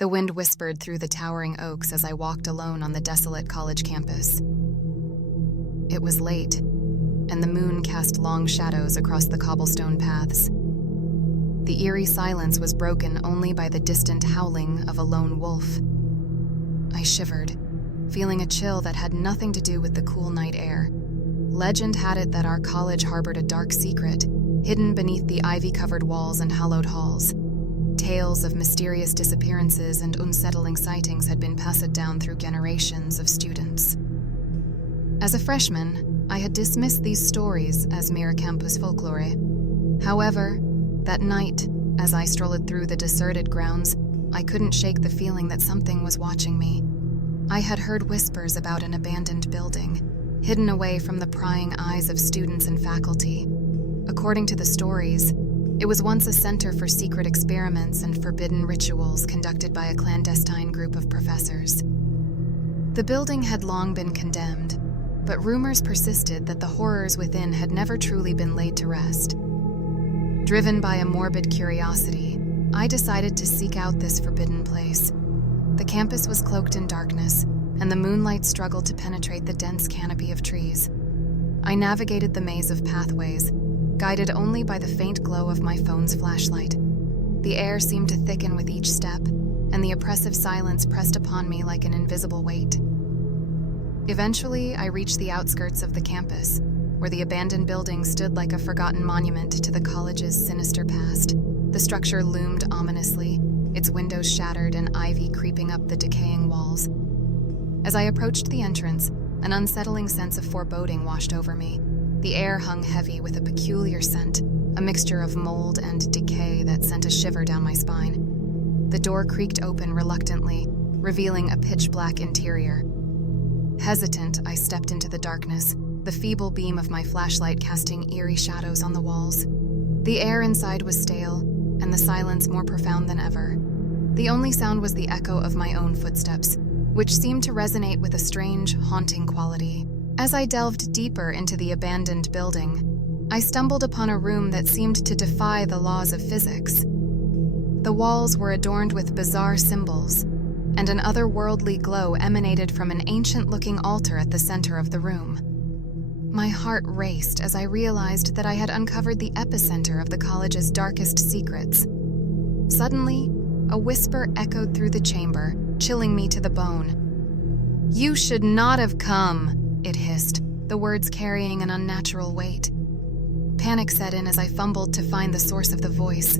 The wind whispered through the towering oaks as I walked alone on the desolate college campus. It was late, and the moon cast long shadows across the cobblestone paths. The eerie silence was broken only by the distant howling of a lone wolf. I shivered, feeling a chill that had nothing to do with the cool night air. Legend had it that our college harbored a dark secret, hidden beneath the ivy-covered walls and hallowed halls. Tales of mysterious disappearances and unsettling sightings had been passed down through generations of students. As a freshman, I had dismissed these stories as mere campus folklore. However, that night, as I strolled through the deserted grounds, I couldn't shake the feeling that something was watching me. I had heard whispers about an abandoned building, hidden away from the prying eyes of students and faculty. According to the stories, it was once a center for secret experiments and forbidden rituals conducted by a clandestine group of professors. The building had long been condemned, but rumors persisted that the horrors within had never truly been laid to rest. Driven by a morbid curiosity, I decided to seek out this forbidden place. The campus was cloaked in darkness, and the moonlight struggled to penetrate the dense canopy of trees. I navigated the maze of pathways, guided only by the faint glow of my phone's flashlight. The air seemed to thicken with each step, and the oppressive silence pressed upon me like an invisible weight. Eventually, I reached the outskirts of the campus, where the abandoned building stood like a forgotten monument to the college's sinister past. The structure loomed ominously, its windows shattered and ivy creeping up the decaying walls. As I approached the entrance, an unsettling sense of foreboding washed over me. The air hung heavy with a peculiar scent, a mixture of mold and decay that sent a shiver down my spine. The door creaked open reluctantly, revealing a pitch-black interior. Hesitant, I stepped into the darkness, the feeble beam of my flashlight casting eerie shadows on the walls. The air inside was stale, and the silence more profound than ever. The only sound was the echo of my own footsteps, which seemed to resonate with a strange, haunting quality. As I delved deeper into the abandoned building, I stumbled upon a room that seemed to defy the laws of physics. The walls were adorned with bizarre symbols, and an otherworldly glow emanated from an ancient-looking altar at the center of the room. My heart raced as I realized that I had uncovered the epicenter of the college's darkest secrets. Suddenly, a whisper echoed through the chamber, chilling me to the bone. "You should not have come," it hissed, the words carrying an unnatural weight. Panic set in as I fumbled to find the source of the voice.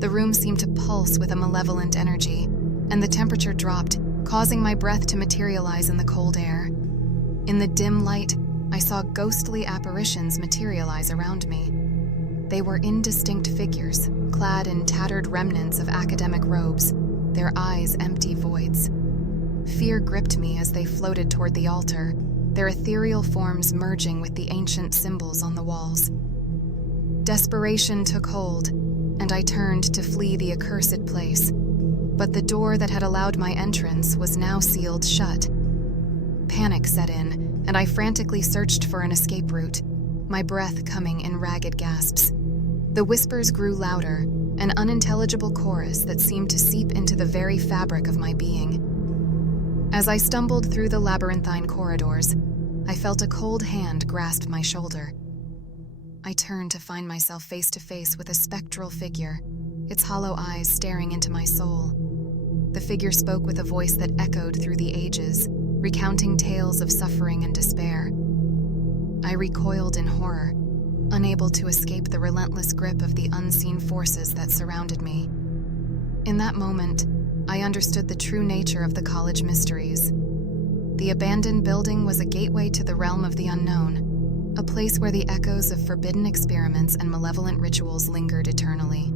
The room seemed to pulse with a malevolent energy, and the temperature dropped, causing my breath to materialize in the cold air. In the dim light, I saw ghostly apparitions materialize around me. They were indistinct figures, clad in tattered remnants of academic robes, their eyes empty voids. Fear gripped me as they floated toward the altar, their ethereal forms merging with the ancient symbols on the walls. Desperation took hold, and I turned to flee the accursed place. But the door that had allowed my entrance was now sealed shut. Panic set in, and I frantically searched for an escape route, my breath coming in ragged gasps. The whispers grew louder, an unintelligible chorus that seemed to seep into the very fabric of my being. As I stumbled through the labyrinthine corridors, I felt a cold hand grasp my shoulder. I turned to find myself face to face with a spectral figure, its hollow eyes staring into my soul. The figure spoke with a voice that echoed through the ages, recounting tales of suffering and despair. I recoiled in horror, unable to escape the relentless grip of the unseen forces that surrounded me. In that moment, I understood the true nature of the college mysteries. The abandoned building was a gateway to the realm of the unknown, a place where the echoes of forbidden experiments and malevolent rituals lingered eternally.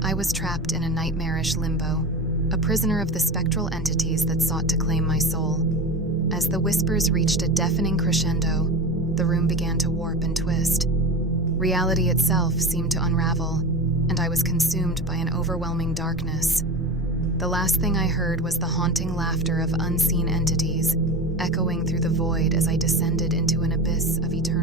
I was trapped in a nightmarish limbo, a prisoner of the spectral entities that sought to claim my soul. As the whispers reached a deafening crescendo, the room began to warp and twist. Reality itself seemed to unravel, and I was consumed by an overwhelming darkness. The last thing I heard was the haunting laughter of unseen entities, echoing through the void as I descended into an abyss of eternity.